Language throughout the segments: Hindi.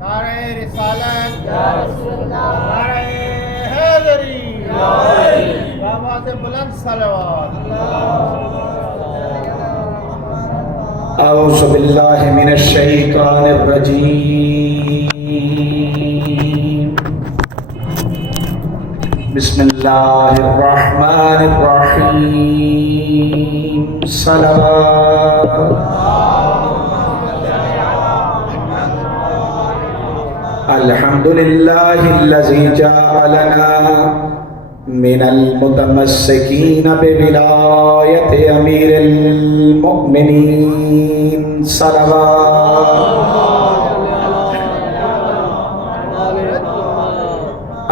नारे रिसालत या रसूलल्लाह, नारे हैदरी आवाज़ बुलंद सलवात। औज़ु बिल्लाहि मिनश शैतानिर रजीम। बिस्मिल्लाहिर रहमानिर रहीम। सलावत। अल्हम्दुलिल्लाहिल्लज़ी जअलना मिनल मुतमस्सिकीन बिविलायति अमीरिल मुमिनीन। सलावत।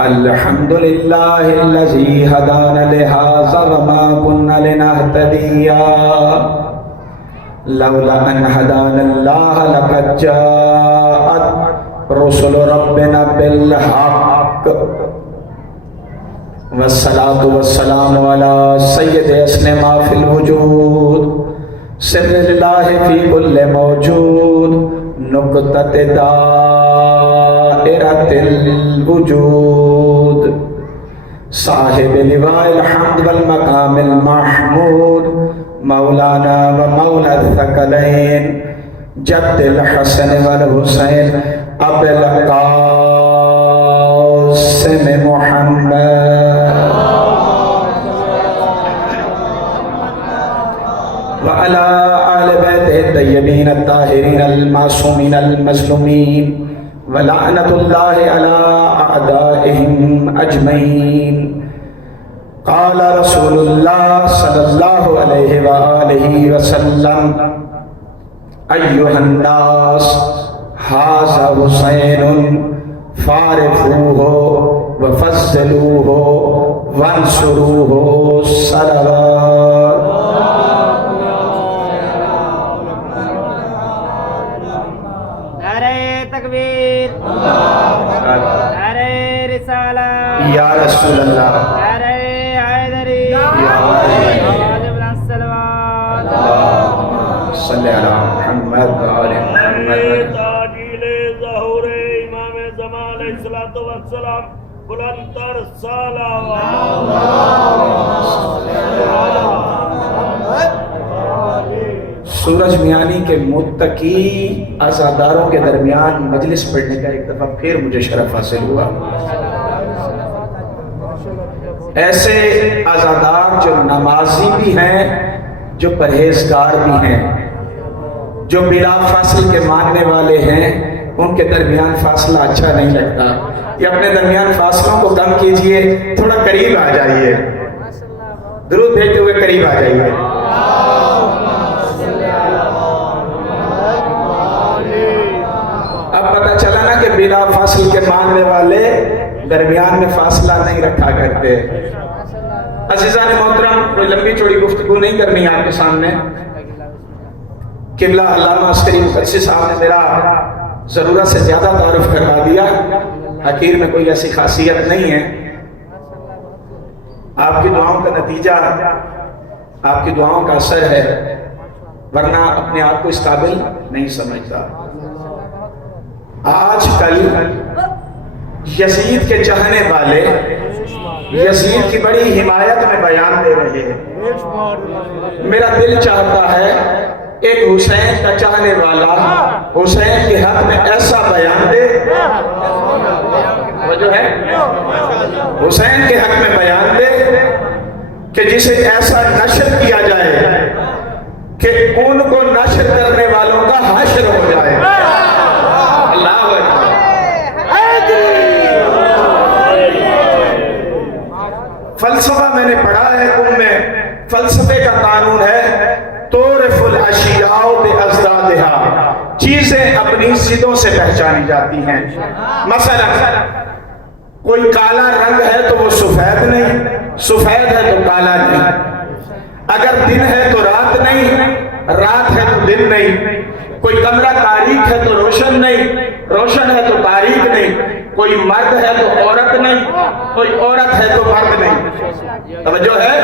अल्हम्दुलिल्लाहिल्लज़ी हदाना लिहाज़ा वमा कुन्ना लिनहतदिया लौला अन हदानल्लाह लक़द जाअत रुसुलु रब्बिना बिल हक़्क़। वस्सलातु वस्सलामु अला सय्यदि अस्लिमा फिल वजूद सिर्रिल्लाहि फी कुल्लि मौजूद नुक़्तति दाइरतिल वजूद साहिब लिवाइल हम्द वल मकामिल महमूद मौलाना व मौला थकलैन जद्दिल हसन वल हुसैन अबिल कासिम मुहम्मद व अला आले बैतिहि तय्यबीन अत्ताहिरीन अल मासूमीन अल मज़लूमीन व लअनतुल्लाहि अला अअदाइहिम अजमईन। क़ाल रसूलुल्लाह सल्लल्लाहु अलैहि व आलिहि वसल्लम अय्युहन नास हाज़ा हुसैनुन फारिफूहु व फज़्ज़लूहु वंसुरूहु। सलावत। नारे तकबीर, नारे रिसालत या रसूलल्लाह, नारे हैदरी आवाज़ बुलंद सलवात। सल्ले अला मुहम्मद व आले मुहम्मद। ताजीले ज़हूरे इमाम ज़मान अलैहिस्सलातु वस्सलाम बुलंदतर सलावत। सूरज मियानी के मुत्तकी अज़ादारों के दरमियान मजलिस पढ़ने का एक दफ़ा फिर मुझे शरफ हासिल हुआ। ऐसे अज़ादार जो नमाजी भी हैं, जो परहेजगार भी हैं, जो बिला फासिल के मानने वाले हैं, उनके दरमियान फासला अच्छा नहीं लगता। ये अपने दरमियान फासलों को कम कीजिए, थोड़ा करीब आ जाइए, दुरूद भेजते हुए करीब आ जाइए। अब पता चला ना कि बिला फासिल के मानने वाले दरमियान में फासला नहीं रखा करते। अज़ीज़ान मोहतरम, कोई लंबी चौड़ी गुफ्तगू नहीं करनी आपके सामने। किबला अल्लामा अस्करी मुफस्सिर साहब ने मेरा जरूरत से ज्यादा तारुफ करवा दिया। हकीर में कोई ऐसी खासियत नहीं है। आपकी दुआओं का नतीजा, आपकी दुआओं का असर है, वरना अपने आप को इस काबिल नहीं समझता। आजकल यजीद के चाहने वाले यजीद की बड़ी हिमायत में बयान दे रहे हैं। मेरा दिल चाहता है एक हुसैन का चाहने वाला हुसैन के हक में ऐसा बयान दे, वो जो है हुसैन के हक में बयान दे कि जिसे ऐसा नशर किया जाए कि उनको नशर करने वालों का हश्र हो जाए। अल्लाह फलसफा मैंने पढ़ा है, उनमें फलसफे का कानून है तोरफुल अशियाओ बेअज़दादिहा, चीजें अपनी जिदों से पहचानी जाती हैं। मसलन कोई काला रंग है तो वो सफेद नहीं, सफेद है तो काला नहीं। अगर दिन है तो रात नहीं, रात है तो दिन नहीं। कोई कमरा तारीक है तो रोशन नहीं, रोशन है तो तारीक नहीं। कोई मर्द है तो औरत नहीं, कोई औरत है तो मर्द नहीं। तवज्जो है?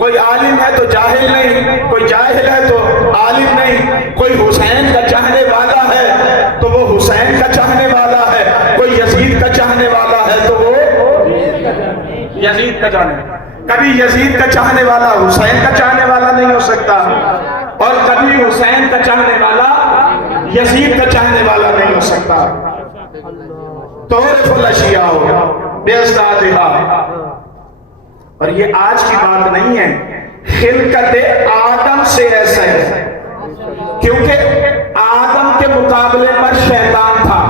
कोई आलिम है तो जाहिल नहीं, कोई जाहिल है तो आलिम नहीं। कोई हुसैन का चाहने वाला है तो वो हुसैन का चाहने वाला है, कोई यजीद का चाहने वाला है तो वो यजीद का चाहने। कभी यजीद का चाहने वाला हुसैन का चाहने वाला नहीं हो सकता, और कभी हुसैन का चाहने वाला यजीद का चाहने वाला नहीं हो सकता। तो अशिया हो बेअस्तादिहा। और ये आज की बात नहीं है, खिलकत आदम से ऐसा है, क्योंकि आदम के मुकाबले पर शैतान था,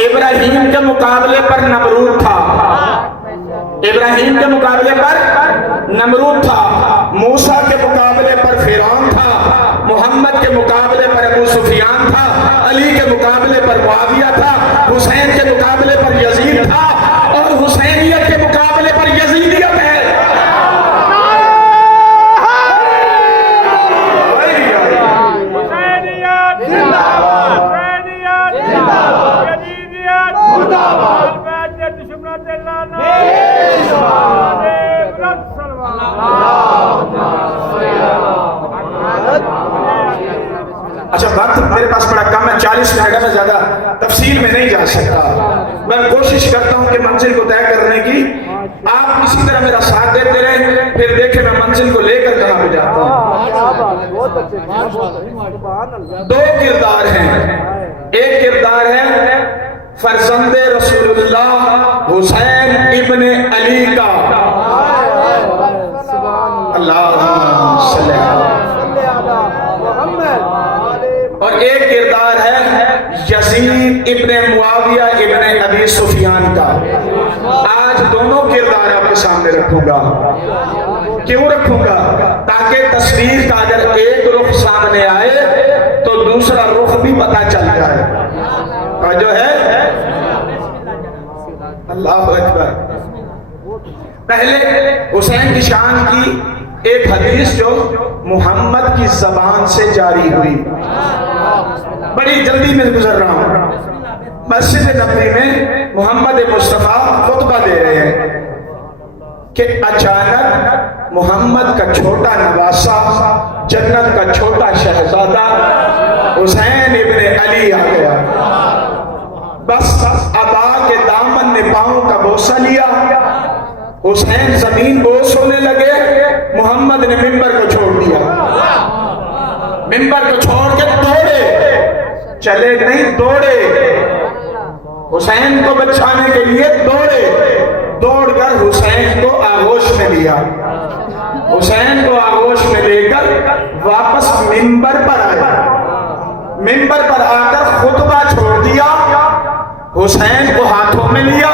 इब्राहीम के मुकाबले पर नमरूद था, इब्राहीम के मुकाबले पर नमरूद था, मूसा के मुकाबले पर फिरौन था, मोहम्मद के मुकाबले पर अबू सुफियान था, अली के मुकाबले पर मुआविया था, हुसैन के मुकाबले पर यजीद था, और हुसैनियत के मुकाबले पर यजीदियत है। अच्छा, वक्त मेरे पास बड़ा कम है, 40 मिनट में ज्यादा तफसील में नहीं जा सकता। मैं कोशिश करता हूं कि मंजिल को तय करने की, आप इसी तरह मेरा साथ देते रहे, फिर देखें मैं मंजिल को लेकर कहां पे जाता हूं। दो किरदार हैं, एक किरदार है फरजंदे रसूलुल्लाह हुसैन इब्ने अली का, और एक किरदार है यजीद इब्ने मुआविया इब्ने अबी सुफियान का। आज दोनों किरदार आपके सामने रखूंगा। क्यों रखूंगा? ताकि तस्वीर का अगर एक रुख सामने आए तो दूसरा रुख भी पता चल जाए। और जो है अल्लाह अकबर। पहले हुसैन की शान की एक हदीस जो मोहम्मद की जबान से जारी हुई, बड़ी जल्दी में गुजर रहा हूं। मस्जिद नबवी में मोहम्मद मुस्तफा खुतबा दे रहे हैं कि अचानक मोहम्मद का छोटा नवासा, जन्नत का छोटा शहजादा हुसैन इब्ने अली आ गया। बस अबा के दामन ने पांव का बोसा लिया, हुसैन जमीन बोस होने लगे, मोहम्मद ने मिंबर को छोड़ दिया, मिंबर को छोड़ के दौड़े, चले नहीं दौड़े, हुसैन को बचाने के लिए दौड़े, दौड़कर हुसैन को आगोश में लिया, हुसैन को आगोश में लेकर वापस मिंबर पर आए, मिंबर पर आकर खुतबा छोड़ दिया, हुसैन को हाथों में लिया,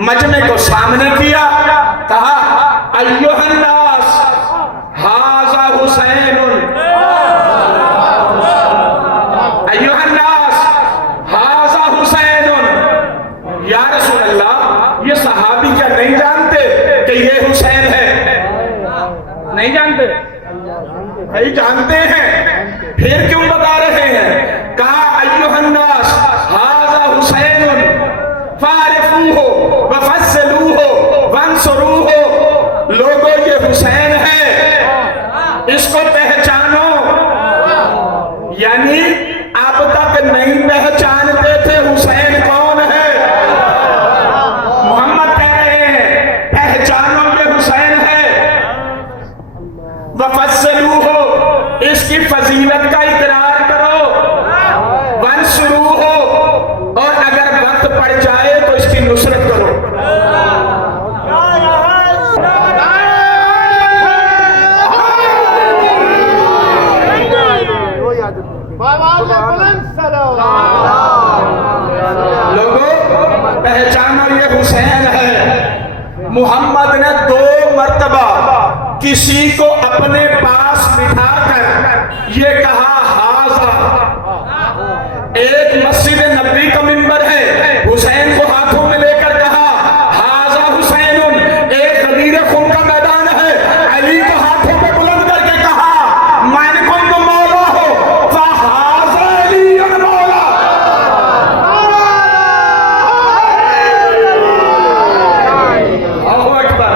मजमे को सामने किया, कहा अय्युहन्नास हाज़ा हुसैनुन, अय्युहन्नास हाज़ा हुसैनुन। या रसूल अल्लाह, ये सहाबी क्या नहीं जानते कि ये हुसैन है? नहीं जानते? नहीं जानते हैं, फिर क्यों बता रहे हैं? कहा अय्युहन्नास हाज़ा हुसैनुन फारिफूहु वफस्सलूहु वंसुरूहु, लोगों ये हुसैन है, इसको पहचानो। यानी अब तक नहीं पहचानते थे हुसैन कौन है, मोहम्मद कह रहे हैं पहचानो ये हुसैन है। वफस्सलूहु, इसकी फजीलत का इकरार करो, वंसुरूहु, और अगर वक्त पड़ जाए तो इसकी नुसरत करो। लोगों पहचानो ये हुसैन है। मोहम्मद ने 2 मर्तबा किसी को अपने पास बिठाकर ये कहा हाज़ा। एक मस्जिद नबवी का मिंबर है, हुसैन को हाथों में लेकर कहा हाज़ा हुसैनुन। एक गदीर खून का मैदान है, अली को हाथों में बुलंद करके कहा मान कुन तुम मौला हो फहाज़ा अलीयुन मौला। अल्लाहु अकबर।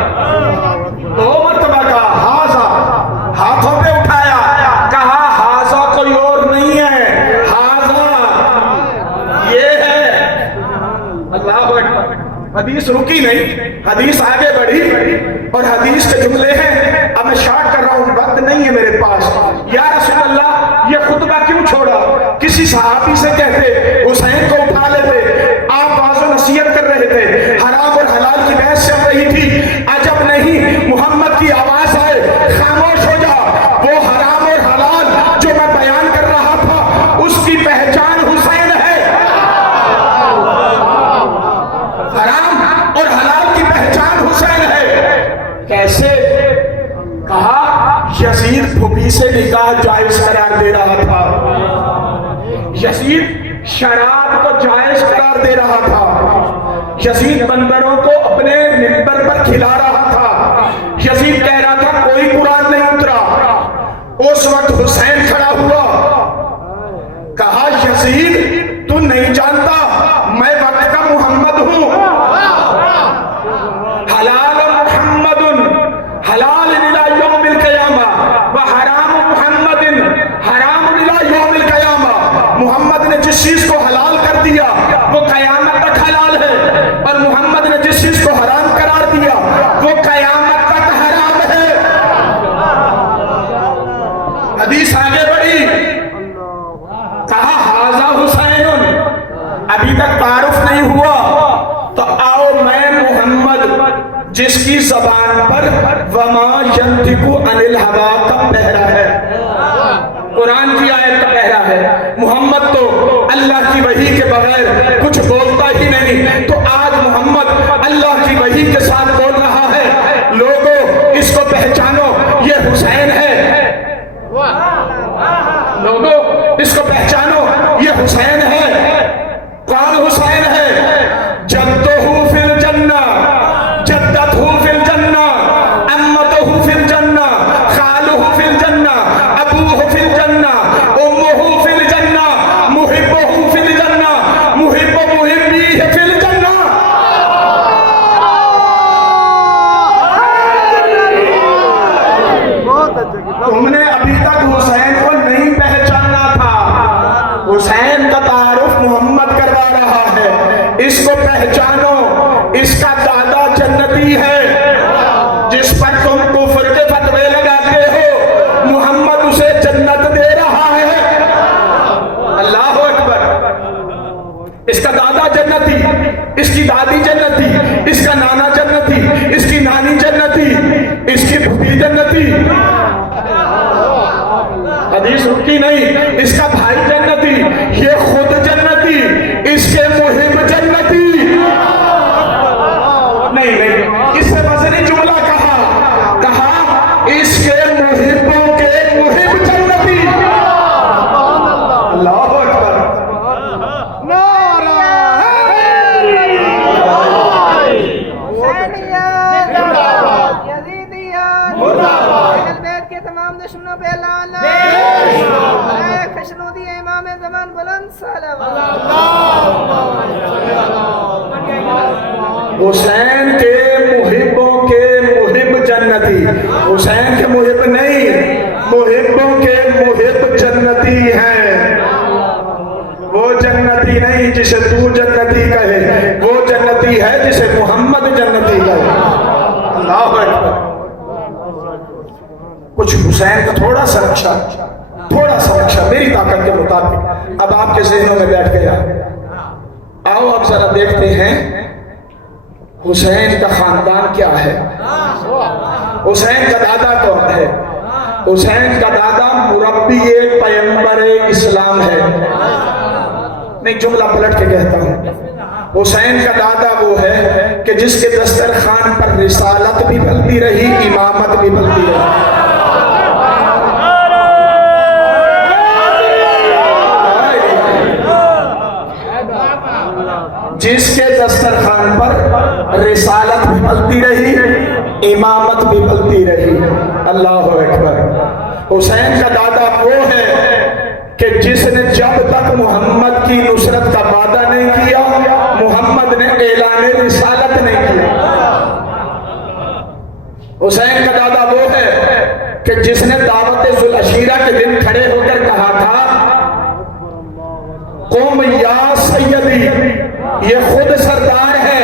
2 मर्तबा कहा हाज़ा, हाथों पे उठाया, कहा हाज़ा हदीस रुकी नहीं, हदीस आगे बढ़ी और हदीस के जुमले हैं। अब मैं शॉर्ट कर रहा हूं, वक्त नहीं है मेरे पास। या रसूल अल्लाह, ये खुतबा क्यों छोड़ा? किसी सहाबी से कहते, हुसैन को उठा लेते, आप वाज़ो नसीहत कर रहे थे, हराम और हलाल की बहस चल रही थी। अजब नहीं मोहम्मद की आवाज आए, खामोश हो जा। वो हराम और हलाल जो मैं बयान कर रहा था, उसकी पहचान हुसैन है। हराम और हलाल की पहचान हुसैन है। कैसे? कहा यजीद फूफी से निकाह जायज करार दे रहा था, यजीद शराब को जायज करार दे रहा था, यजीद बंदरों को अपने मिंबर पर खिला रहा था, यजीद कह रहा था कोई कुरान नहीं उतरा। उस वक्त हुसैन खड़ा हुआ, कहा यजीद तू नहीं जानता मैं वक्त का मोहम्मद हूं। हलाल मुहम्मदुन हलाल इला यौमिल क़यामा व हराम मुहम्मदिन हराम इला यौमिल क़यामा। मोहम्मद ने जिस चीज को हलाल कर दिया वो कयामत तक हलाल है, और मोहम्मद ने जिस चीज को हराम करार दिया वो कयामत तक हराम है। हदीस आगे बढ़ी, कहा हाजा हुसैनुन, अभी तक तारुफ नहीं हुआ तो आओ मैं मोहम्मद जिसकी जबान पर वमा यंतिकु अनिल हवा का पहरा है, कुरान की आयत का पहरा है। मोहम्मद तो अल्लाह की वही के बगैर कुछ बोलता ही नहीं, तो आज मोहम्मद अल्लाह की वही के साथ बोल रहा है। लोगों इसको पहचानो, ये हुसैन है। लोगों इसको पहचानो, ये हुसैन है। कौन हुसैन है? जद्दुहु फिल जन्ना, जद्दतहु फिल जन्ना, अम्मतहु फिल जन्ना, खालुहु फिल जन्ना, अबूहु फिल जन्ना, उम्मुहु फिल जन्ना, मुहिब्बुहु फिल जन्ना, मुहिब्बु मुहिब्बीहि फिल जन्ना। तुमने अभी तक हुसैन को नहीं पहचाना था। हुसैन का तारुफ मोहम्मद करवा रहा है, इसको पहचानो। इसका दादा जन्नती है, जिस पर तुम कुफ्र के फतवे लगाते हो, मोहम्मद उसे जन्नत दे रहा है। अल्लाह अकबर। इसका दादा जन्नती, इसकी दादी जन्नती, इसका नाना जन्नती, इसकी नानी जन्नती, इसकी फूफी जन्नती। हदीस रुकी नहीं, इसका भाई जन्नती, ये खुद जन्नती, इसके मुहिब जन्नती। नहीं नहीं, इससे वज़नी जुमला कहा इसके मुहिबों के मुहिब जन्नती। अल्लाह अकबर। तमाम दुश्मनों पे खुशनूदी इमाम ज़मान बुलंद सलावत। हुसैन के मुहिबों के मुहिब जन्नती, हुसैन के मुहिब नहीं, मुहिबों के मुहिब जन्नती हैं। वो जन्नती नहीं जिसे तू जन्नती कहे, वो जन्नती है जिसे मोहम्मद जन्नती कहे। अल्लाह अकबर। कुछ हुसैन का थोड़ा सा नक्शा मेरी ताकत के मुताबिक अब आपके ज़हनों में बैठ गया। आओ अब जरा देखते हैं हुसैन का खानदान क्या है, हुसैन का दादा कौन है। हुसैन का दादा मुरब्बी पैगंबर इस्लाम है। नहीं, जुमला पलट के कहता हूं, हुसैन का दादा वो है कि जिसके दस्तरखान पर रिसालत भी पलती रही, इमामत भी पलती रही। जिसके दस्तरखान पर रिसालत भी पलती रही, इमामत भी पलती रही। अल्लाह अकबर। हुसैन का दादा वो है कि जिसने जब तक मोहम्मद की नुसरत का वादा नहीं किया, मोहम्मद ने ऐलान रिसालत नहीं किया। हुसैन का दादा वो है कि जिसने दावत जुल अशीरा के दिन खड़े होकर कहा था, कुम या सैयदी, ये खुद सरदार है,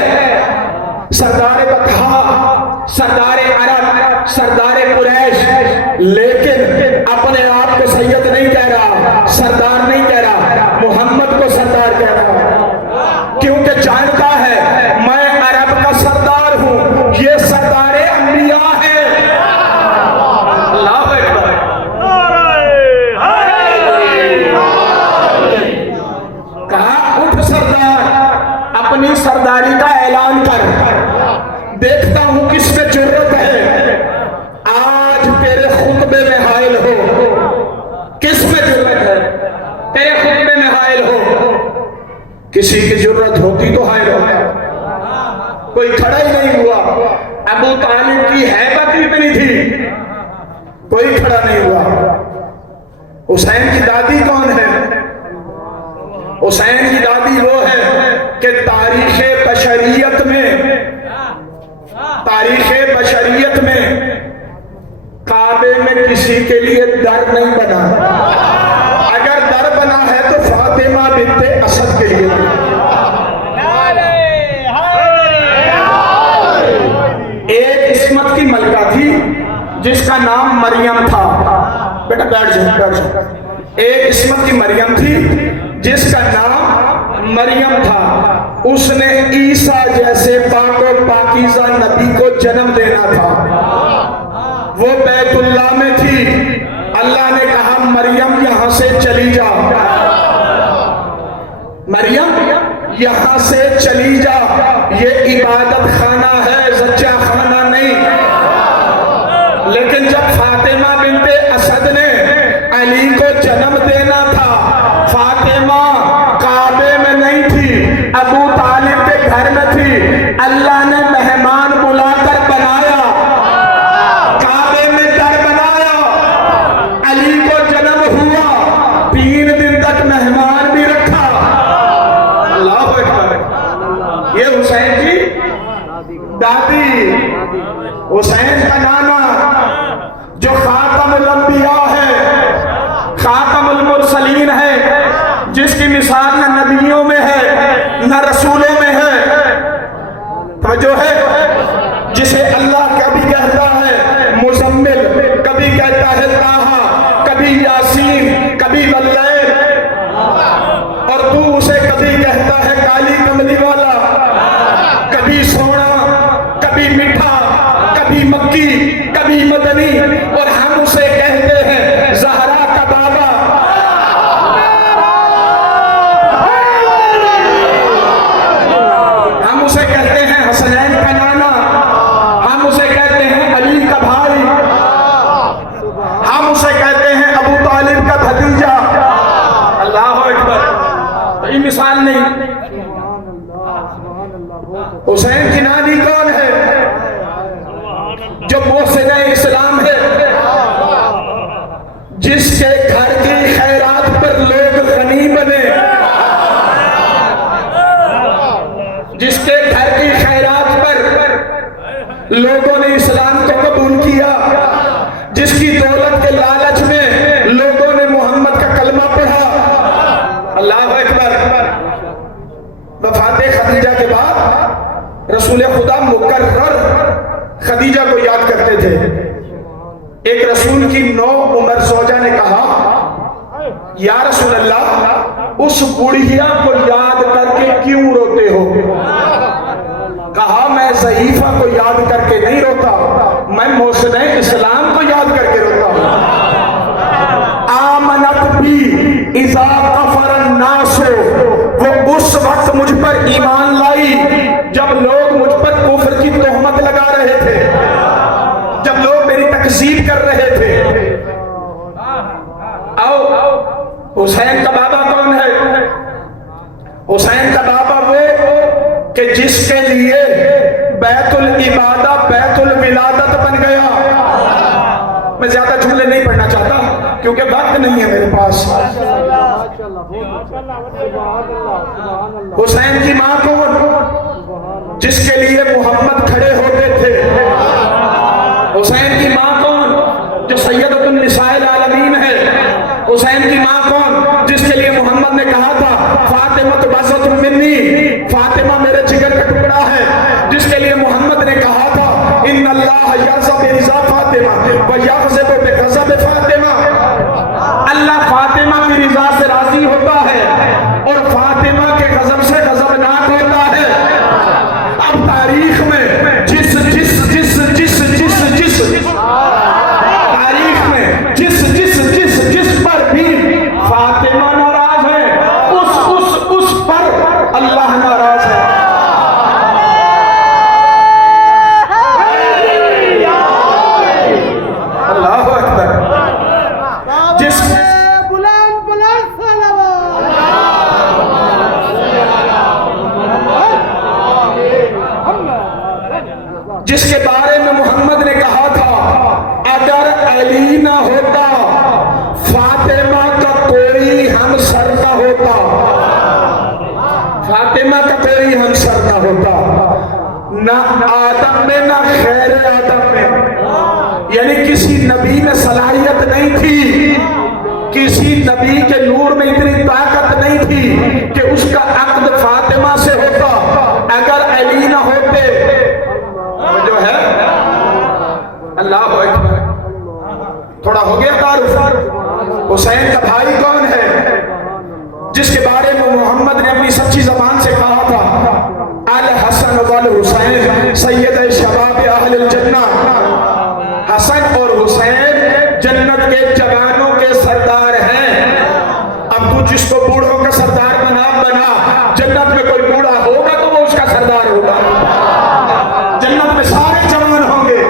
सरदारी का ऐलान कर, देखता हूं किस पे जरूरत है। आज तेरे खुतबे में हायल हो, किस पे जरूरत है? तेरे खुतबे में हायल हो। किसी की जरूरत होती तो हायल हो, कोई खड़ा ही नहीं हुआ। अबू तालिब की हैबत इतनी थी, कोई खड़ा नहीं हुआ। हुसैन की दादी कौन है? हुसैन की दादी वो है कि तारीखे बशरियत में काबे में किसी के लिए दर नहीं बना। अगर दर बना है तो फातिमा बिन्ते असद के लिए। एक इस्मत की मलका थी जिसका नाम मरियम था। बेटा बैठ जाओ। एक इस्मत की मरियम थी जिसका नाम मरियम था। उसने ईसा जैसे पाको पाकीज़ा नबी को जन्म देना था। वो बैतुल्लाह में थी। अल्लाह ने कहा मरियम यहां से चली जा, मरियम यहां से चली जा। ये इबादत खाना है, सच्चा खाना नहीं। लेकिन जब फातिमा बिन्ते असद ने अली को जन्म देना था, फातिमा काबे में नहीं थी, अबू तालिब के घर में थी। अल्लाह ने मेहमान बुलाकर बनाया, काबे में दर बनाया। अली को जन्म हुआ, 3 दिन तक मेहमान भी रखा। अल्लाह अकबर। ये हुसैन की दादी, हुसैन का नाना जो खातमुल अंबिया है, खातमुल मुरसलीन है, जिसकी मिसाल न नबियों में है न रसूलों में है, तो जो है जिसे अल्लाह कभी कहता है मुजम्मिल, कभी कहता है ताहा, कभी यासीन, कभी वल्लैल, और तू उसे कभी कहता है काली कमली वाला, कभी सोना, कभी मीठा, कभी मक्की, कभी मदनी, और हम उसे कहते हैं ज़हरा का बाबा। हम उसे कहते हैं हसनैन का नाना, हम उसे कहते हैं अली का भाई, हम उसे कहते हैं अबू तालिब का भतीजा। अल्लाह अकबर। तो ये मिसाल नहीं। हुसैन की नानी कौन है? जो मोहसिन इस्लाम है, जिसके घर की खैरात पर लोग गनी बने, जिसके घर की खैरात पर लोगों ने इस्लाम को कबूल किया, जिसकी दौलत के लालच में लोगों ने मोहम्मद का कलमा पढ़ा। अल्लाह अकबर। वफाते खदीजा के बाद रसूल खुदा मुकर्रर खदीजा को याद करते थे। एक रसूल की 9 उम्र सौजा ने कहा, या रसूल अल्लाह, उस बुढ़िया को याद करके क्यों रोते हो? कहा, मैं ज़ईफा को याद करके नहीं रोता, मैं मोहसिन इस्लाम को याद करके रोता हूं। आमनत भी इज़ा कफरन नासो, वो उस वक्त मुझ पर ईमान लाई जब लोग मुझ पर कुफ्र की तोहमत लगा रहे थे, जब लोग मेरी तकज़ीब कर रहे थे। आओ, हुसैन का बाबा कौन है? हुसैन का बाबा वो कि जिसके लिए बैतुल इबादा बैतुल विलादत बन गया। मैं ज्यादा जुमले नहीं पढ़ना चाहता क्योंकि वक्त नहीं है मेरे पास। हुसैन की मां कौन? जिसके लिए मोहम्मद खड़े होते थे। हुसैन की मां कौन? जो सैयदतुन निसाइल आलमीन है। हुसैन की मां कौन? जिसके लिए मोहम्मद ने कहा था फातिमा तो बज़तुन मिन्नी, फातिमा मेरे जिगर का टुकड़ा है। जिसके लिए मोहम्मद ने कहा था इन्नल्लाह यग़ज़ब बिरिज़ा फातिमा व यग़ज़ब बिग़ज़ब फातिमा, अल्लाह फातिमा की रिजा से राजी होता है और फातिमा के गजब से गजबनाक होता है। अब तारीख में जिस तारीख में जिस पर भी जिसके बारे में मोहम्मद ने कहा था अगर अली ना होता फातिमा का कोई हमसर ना होता, फातिमा का कोई हमसर ना होता, ना आदम में ना खैर आदम में, यानी किसी नबी में सलाहियत नहीं थी, किसी नबी के नूर में इतनी ताकत नहीं थी कि उसका अक्द फातिमा से होता अगर अली ना होते। जो है अल्लाह अकबर, थोड़ा हो गया तारुफ। हुसैन का भाई कौन है जिसके बारे में मोहम्मद ने अपनी सच्ची जबान से कहा था अल हसन वल हुसैन सैयद शबाब अहल जन्ना, हसन और हुसैन जन्नत के जवानों के सरदार हैं। अब तू जिसको बूढ़ों का सरदार बना, जन्नत में कोई बूढ़ा होगा तो वो उसका सरदार होगा। जन्नत में सारे जवान होंगे,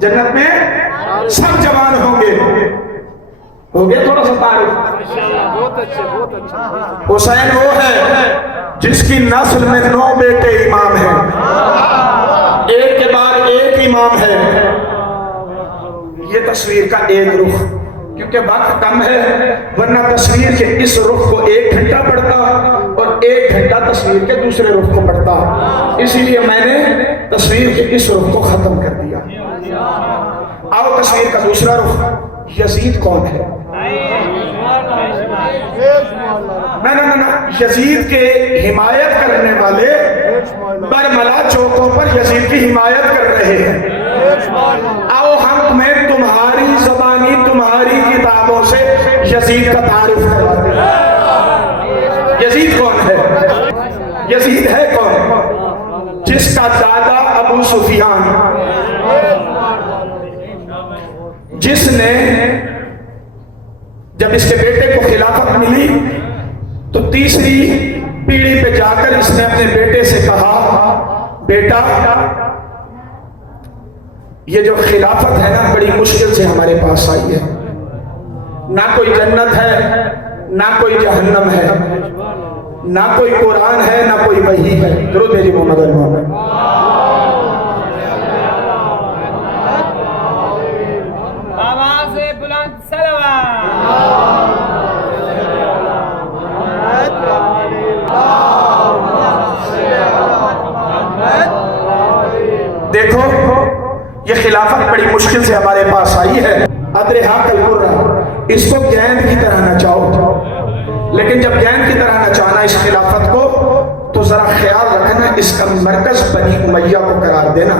जन्नत में सब जवान होंगे। हो गया थोड़ा सा तारीफ। बहुत अच्छे, बहुत अच्छा। हुसैन वो है जिसकी नस्ल में 9 बेटे इमाम हैं, एक के बाद एक इमाम है। ये तस्वीर का एक रुख, क्योंकि वक्त कम है, वरना तस्वीर के इस रुख को 1 घंटा पढ़ता और 1 घंटा तस्वीर के दूसरे रुख को पढ़ता, इसीलिए मैंने तस्वीर के इस रुख को खत्म कर दिया। आओ तस्वीर का दूसरा रुख, यजीद कौन है? ना यजीद के हिमायत करने वाले बरमला चौकों पर यजीद की हिमायत कर रहे हैं। आओ हम तुम्हें तुम्हारी ज़बानी तुम्हारी किताबों से यजीद का तारुफ करवाते हैं। यजीद कौन है? यजीद है कौन? जिसका दादा अबू सुफियान, जिसने जब इसके बेटे को खिलाफत मिली तो तीसरी पीढ़ी पे जाकर इसने अपने बेटे से कहा बेटा ये जो खिलाफत है ना बड़ी मुश्किल से हमारे पास आई है, ना कोई जन्नत है ना कोई जहन्नम है, ना कोई कुरान है ना कोई वही है। दुरूद भेजिए मोहम्मद मोहम्मद। देखो ये खिलाफत बड़ी मुश्किल से हमारे पास आई है। अद्रेहा कलकुर्रा, इसको गेंद की तरह नचाओ, लेकिन जब गेंद की तरह नचाना इस खिलाफत को तो जरा ख्याल रखना इसका मरकज बनी उमैया को करार देना,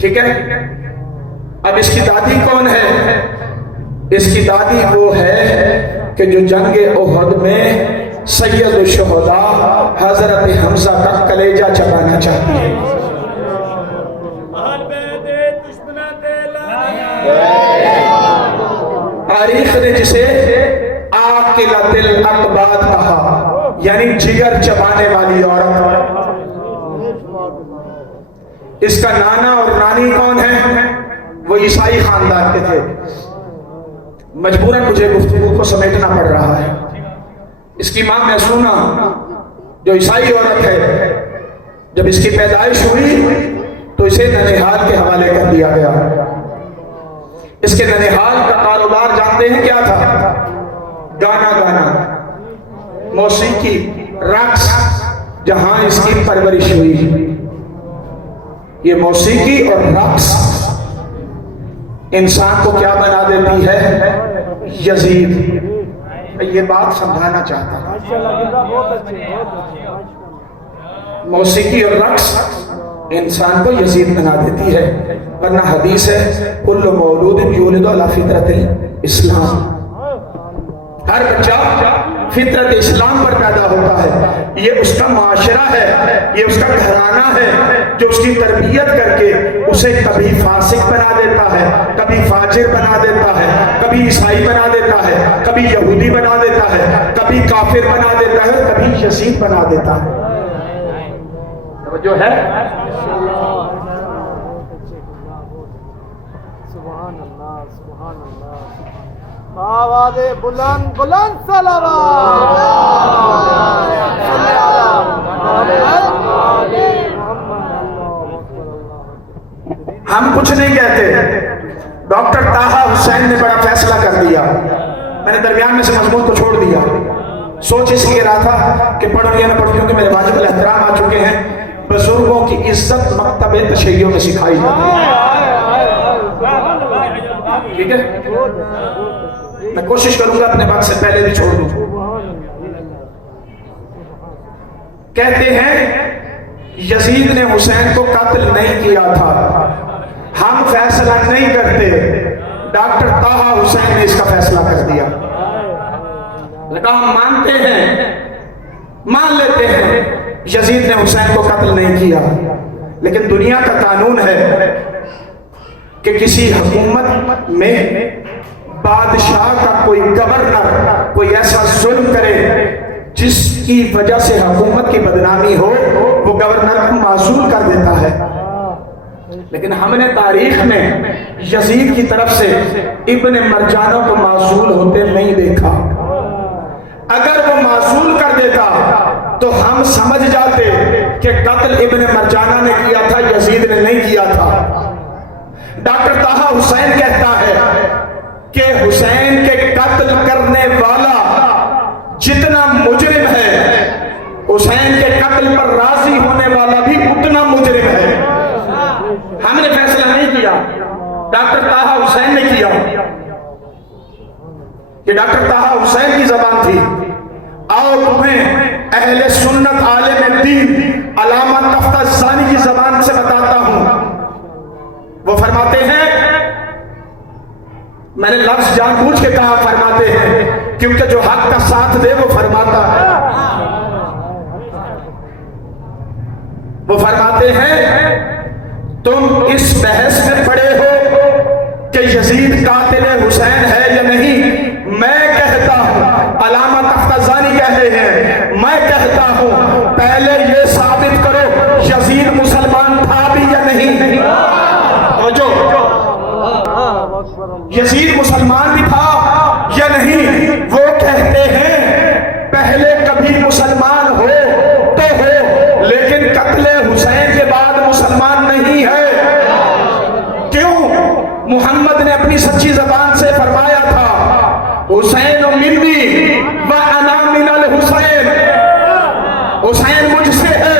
ठीक है? अब इसकी दादी कौन है? इसकी दादी वो है कि जो जंगे ओहद में सैयद शुहदा हजरत हमजा का कलेजा चबाना चाहती है। तारीख ने जिसे आकिलतिल अकबाद कहा, यानी जिगर चबाने वाली औरत। इसका नाना और नानी कौन है? वो ईसाई खानदान के थे। मजबूरन मुझे गुफ्तगू को समेटना पड़ रहा है। इसकी मां मैसूना जो ईसाई औरत है, जब इसकी पैदाइश हुई तो इसे ननिहाल के हवाले कर दिया गया। इसके ननिहाल का कारोबार जानते हैं क्या था? गाना गाना, मौसीकी, रक्स, जहां इसकी परवरिश हुई। ये मौसीकी और रक्स इंसान को क्या बना देती है? यजीद। ये बात समझाना चाहता हूं। मौसीकी और रक्स इंसान को यजीद बना देती है, वरना हदीस है कुल्लु मौलूदिन यूलिदु अला फितरतिल इस्लाम, हर बच्चा फितरत इस्लाम पर पैदा होता है। ये उसका माशरा है, ये उसका घराना है जो उसकी तरबियत करके उसे कभी फासिक बना देता है, कभी फाजिर बना देता है, कभी ईसाई बना देता है, कभी यहूदी बना देता है, कभी काफिर बना देता है, कभी यजीद बना देता है। जो है सुभान अल्लाह, सुभान अल्लाह। आवाज़े बुलंद बुलंद सलावत। हम कुछ नहीं कहते। डॉक्टर ताहा हुसैन ने बड़ा फैसला कर दिया। मैंने दरमियान में से मजमून को छोड़ दिया। सोच इसलिए रहा था कि पढ़ो या ना पढ़ो, क्योंकि मेरे वाजिब अल एहतराम आ चुके हैं। बुजुर्गों की इज्जत मकतब तशय्युओं में सिखाई जाती है। ठीक है, मैं कोशिश करूंगा अपने वक्त से पहले भी छोड़ दूं। कहते हैं यजीद ने हुसैन को कत्ल नहीं किया था, हम फैसला नहीं करते, डॉक्टर ताहा हुसैन ने इसका फैसला कर दिया। लगा हम मानते हैं, मान लेते हैं यजीद ने हुसैन को कत्ल नहीं किया, लेकिन दुनिया का कानून है कि किसी हुकूमत में बादशाह का कोई गवर्नर कोई ऐसा जुल्म करे जिसकी वजह से हुकूमत की बदनामी हो, वो गवर्नर को मासूल कर देता है। लेकिन हमने तारीख में यजीद की तरफ से इब्ने मरजाना को मासूल होते नहीं देखा। अगर वो मासूल कर देता तो हम समझ जाते कि कत्ल इब्ने मरजाना ने किया था, यजीद ने नहीं किया था। डॉक्टर ताहा हुसैन कहता है कि हुसैन के कत्ल करने वाला जितना मुजरिम है, हुसैन के कत्ल पर राजी होने वाला भी उतना मुजरिम है। हमने फैसला नहीं किया, डॉक्टर ताहा हुसैन ने किया। ये डॉक्टर ताहा हुसैन की जबान थी। आओ तुम्हें अहले सुन्नत आलिम दीन अल्लामा तफ्ताज़ानी की जबान से बताता हूं। वो फरमाते हैं, मैंने लफ्ज जानबूझ के कहा फरमाते हैं, क्योंकि जो हक का साथ दे वो फरमाता है। वो फरमाते हैं, तुम इस बहस में पड़े हो कि यजीद कातिल हुसैन है या नहीं। मैं कहता हूं, अल्लामा तफ्ताज़ानी कह रहे हैं, मैं कहता हूं पहले ये साबित करो यजीद मुसलमान था भी या नहीं। और जो यजीद मुसलमान भी था या नहीं, वो कहते हैं पहले कभी मुसलमान हो तो हो, लेकिन कत्ले हुसैन के बाद मुसलमान नहीं है। क्यों? मोहम्मद ने अपनी सच्ची जबान से फरमाया था, हुसैन मिन्नी व अना मिनल हुसैन, हुसैन मुझसे है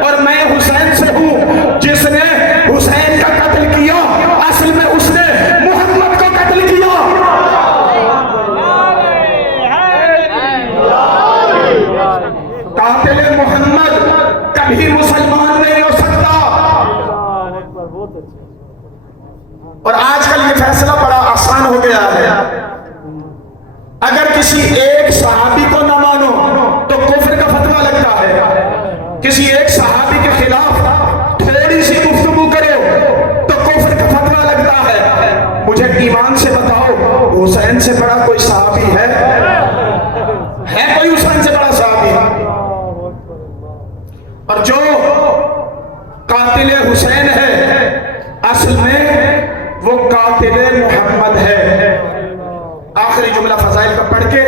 और मैं हुसैन से हूं। जिसने हुसैन का कत्ल किया असल में उसने मोहम्मद को कत्ल किया। कातिल मोहम्मद कभी मुसलमान नहीं हो सकता। और आजकल ये फैसला बड़ा आसान हो गया है। अगर किसी एक सहाबी को न मानो तो कुफ्र का फतवा लगता है। किसी एक सहाबी के खिलाफ थोड़ी सी गुफ्तगू करो तो कुफ्र का फतवा लगता है। मुझे ईमान से बताओ, हुसैन से बड़ा कोई सहाबी है कोई हुसैन से बड़ा सहाबी? और जो कातिल हुसैन है असल में वो कातिल मोहम्मद है। आखिरी जुमला फजाइल का पढ़ के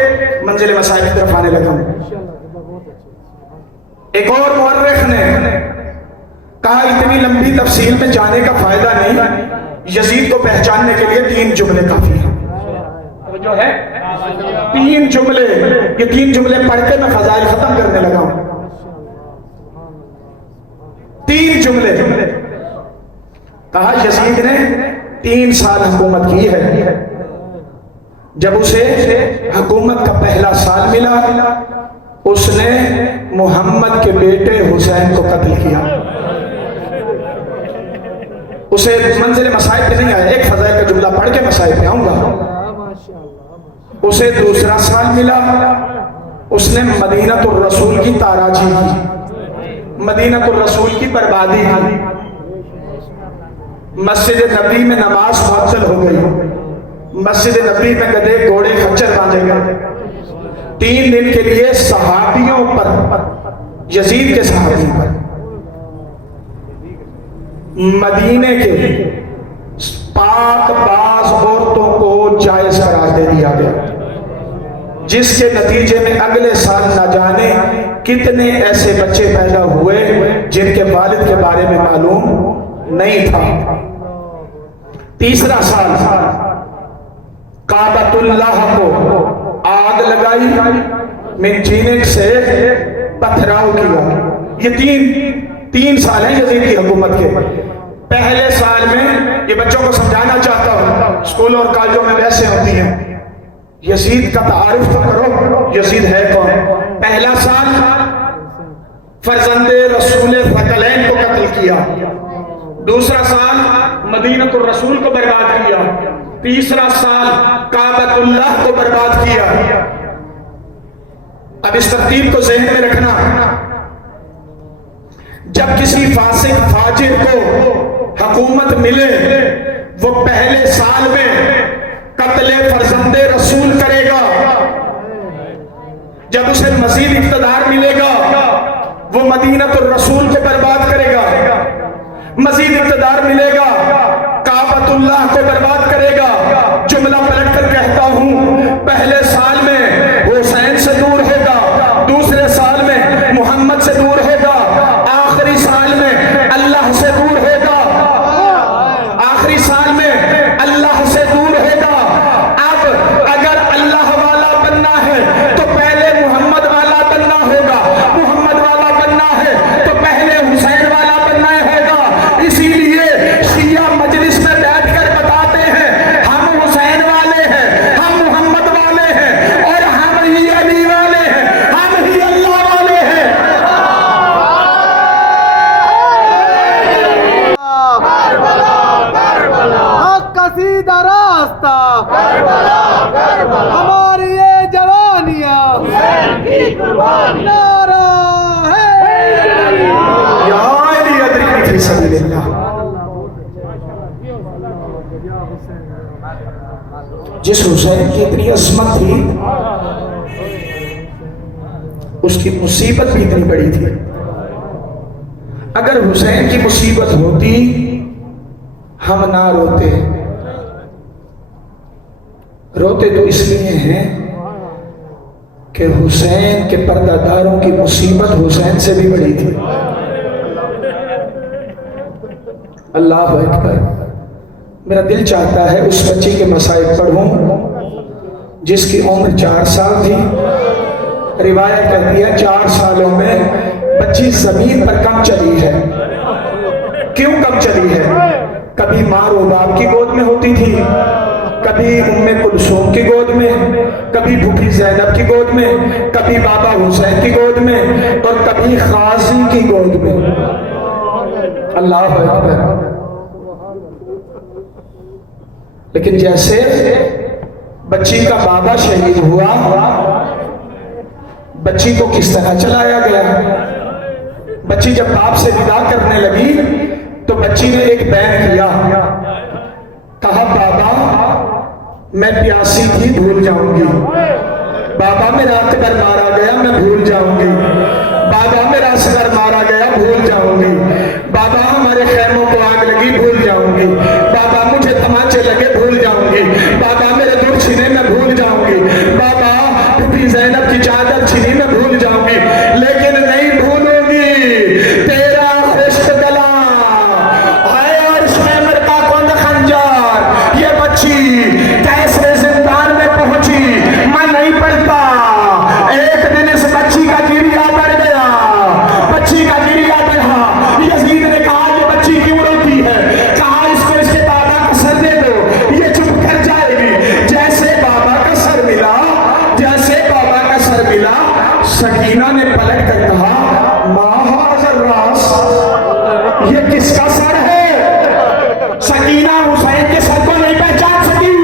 मंजिल मसाइल की तरफ आने लगा। एक और मुअर्रिख ने कहा, इतनी लंबी तफसील में जाने का फायदा नहीं, यजीद को पहचानने के लिए 3 जुमले काफी हैं। तो जो है 3 जुमले, ये 3 जुमले पढ़ के मैं फजाइल खत्म करने लगा हूं। 3 जुमले कहा, यजीद ने 3 साल हुकूमत की है। जब उसे हुकूमत का पहला साल मिला, उसने मोहम्मद के बेटे हुसैन को कत्ल किया। उसे मंजिल मसाइल पे नहीं आया, एक फजाइल का जुमला पढ़ के मसाइल पे आऊंगा। उसे दूसरा साल मिला, उसने मदीनतुर रसूल की ताराजी की, मदीनतुर रसूल की बर्बादी की। मस्जिद नबी में नमाज मुअत्तल हो गई, मस्जिद नबी में गधे घोड़े खच्चर बांधे गए। 3 दिन के लिए सहाबियों पर, यजीद के सहाबी पर, मदीने के पाक बाज औरतों को जायज करार दे दिया गया, जिसके नतीजे में अगले साल न जाने कितने ऐसे बच्चे पैदा हुए जिनके वालिद के बारे में मालूम नहीं था। तीसरा साल काबतुल्लाह को आग लगाई, मिनजीनिक से पथराव किया। ये तीन साल हैं यजीद की हुकूमत के। पहले साल में, ये बच्चों को समझाना चाहता हूं, स्कूल और कॉलेजों में वैसे होती हैं, यजीद का तारुफ तो करो, यजीद है कौन। पहला साल फर्जंदे रसूल फकलैन को कत्ल किया, दूसरा साल मदीनतुर रसूल को बर्बाद किया, तीसरा साल काबतुल्लाह को बर्बाद किया। अब इस तरतीब को ज़हन में रखना, जब किसी फासिक फाजिर को हुकूमत मिले वो पहले साल में कत्ले फर्जंदे रसूल करेगा। जब उसे मजीद इक़्तिदार मिलेगा वो मदीनतुर रसूल को बर्बाद करेगा। मजीद इक़्तिदार मिलेगा काबतुल्लाह को बर्बाद करेगा। जुमला पलट कर कहता हूं, पहले साल में हुसैन से दूर होगा, दूसरे साल में मोहम्मद से दूर होगा, आखिरी साल में अल्लाह से दूर होगा, आखिरी साल में अल्लाह से दूर होगा। अब अगर अल्लाह वाला बनना है तो पहले मोहम्मद वाला बनना होगा, मोहम्मद वाला बनना है तो पहले हुसैन वाला बनना होगा। इसीलिए शिया मजलिस में बैठकर बताते हैं हम हुसैन वाले हैं, हम मोहम्मद वाले हैं, और हम ही अली वाले हैं, हम ही अल्लाह वाले हैं। हक का सीधा रास्ता, हमारी ये जवानियां, नारा है या अली अदरिकनी फी सबीलिल्लाह। जिस हुसैन की इतनी असमत थी, उसकी मुसीबत भी इतनी बड़ी थी। अगर हुसैन की मुसीबत होती हम ना रोते। रोते तो इसलिए हैं कि हुसैन के पर्दादारों की मुसीबत हुसैन से भी बड़ी थी। अल्लाह अकबर। मेरा दिल चाहता है उस बच्ची के मसाइब पढ़ूं जिसकी उम्र 4 साल थी। रिवायत कहती है 4 सालों में बच्ची जमीन पर कम चली है। क्यों कम चली है? कभी माँ रो बाप की गोद में होती थी, कभी उम्मे कुलसूम की गोद में, कभी भूखी ज़ैनब की गोद में, कभी बाबा हुसैन की गोद में, और कभी खाजी की गोद में। अल्लाह अकबर। लेकिन जैसे बच्ची का बाबा शहीद हुआ, बच्ची को किस तरह चलाया गया। बच्ची जब बाप से विदा करने लगी तो बच्ची ने एक बैन किया, कहा बाबा मैं प्यासी थी, भूल जाऊंगी। बाबा मेरा अकबर मारा गया, मैं भूल जाऊंगी। बाबा मेरा असगर मारा गया, भूल जाऊंगी। बाबा हमारे खैमों को आग लगी, भूल जाऊंगी। बाबा मुझे तमाचे लगे, भूल जाऊंगी। बाबा मेरे दुख छिने, मैं भूल जाऊंगी। बाबा बीबी ज़ैनब की चादर छिनी, मैं भूल जाऊंगी। लेकिन नहीं भूलूंगी तेरा खुश्क गला है और इसमें मरता कौन खंजर। ये बच्ची कैसे जिंदान में पहुंची मैं नहीं पढ़ता। एक दिन इस बच्ची का गिरिया बढ़ गया, बच्ची का गिरिया बढ़ा। यजीद ने कहा ये बच्ची क्यों रोती है? कहा इसको इसके बाबा का सर दे दो, ये चुप कर जाएगी। जैसे बाबा का सर मिला, जैसे बाबा का सर मिला, सकीना ने पलट कर कहा माँ हाज़र रास, ये किसका सर है? सकीना हुसैन के सर को नहीं पहचान सकी।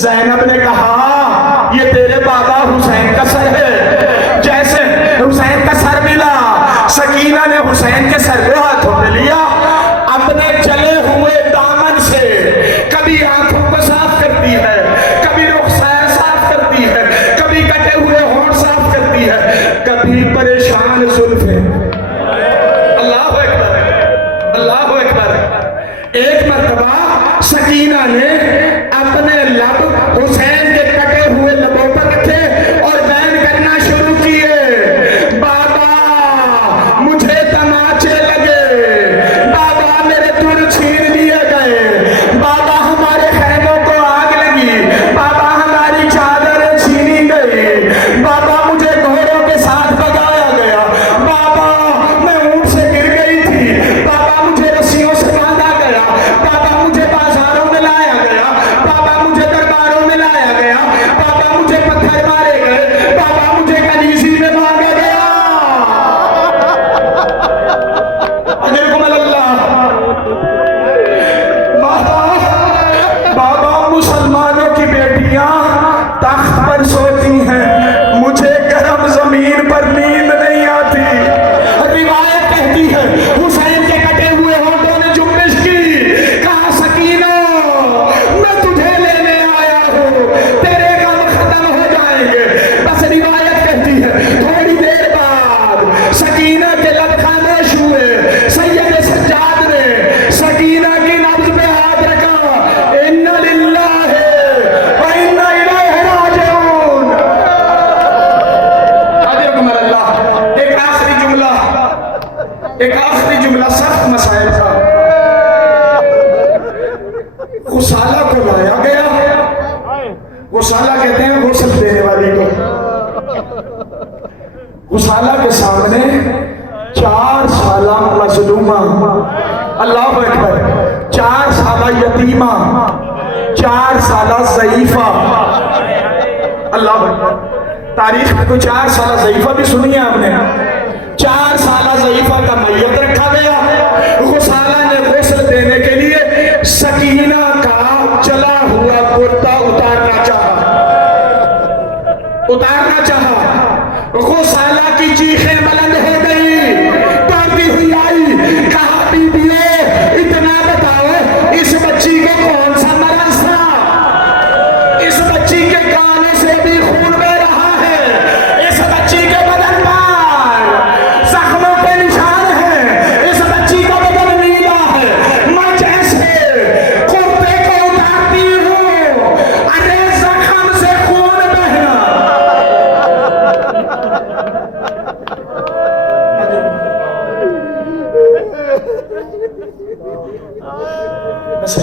ज़ैनब ने कहा ये तेरे बाबा हुसैन का सर है। जैसे हुसैन का सर मिला, सकीना ने हुसैन के सर को हाथों में लिया, अपने जले हुए दामन से कभी आंखों को साफ करती है, कभी रुखसार साफ करती है, कभी कटे हुए होंठ साफ करती है, कभी परेशान जुल्फें। अल्लाह अकबर, अल्लाह अकबर। एक मर्तबा सकीना ने अपने लब हुसैन के कटे हुए लबों पर रखे और बैन करना शुरू किए, बाबा मुझे तमाचे लगे, लाया गया। गुसाला कहते हैं गुस्ल देने वाली को। गुसाला के सामने 4 साला मजलूमा, अल्लाह अकबर, 4 साला यतीमा, 4 साला ज़ईफा, अल्लाह अकबर। तारीख में तो 4 साला ज़ईफा भी सुनी है आपने। 4 साला ज़ईफा का मैयत रखा गया। गुसाला ने गुस्ल देने के लिए सकीना का चला हुआ कुर्ता उतारना चाहा। गुसाला की चीखें बुलंद हो गई, दौड़ती हुई आई, कहा बीबियों इतना बताओ इस बच्ची को कौन सा मरज था? इस बच्ची के कानों से भी खून बह रहा है, इस बच्ची के बदन पर जख्मों के निशान हैं, इस बच्ची का बदन नीला है। मैं जैसे कुर्ते को उतारती हूँ, अरे जख्म से खून बहना। बस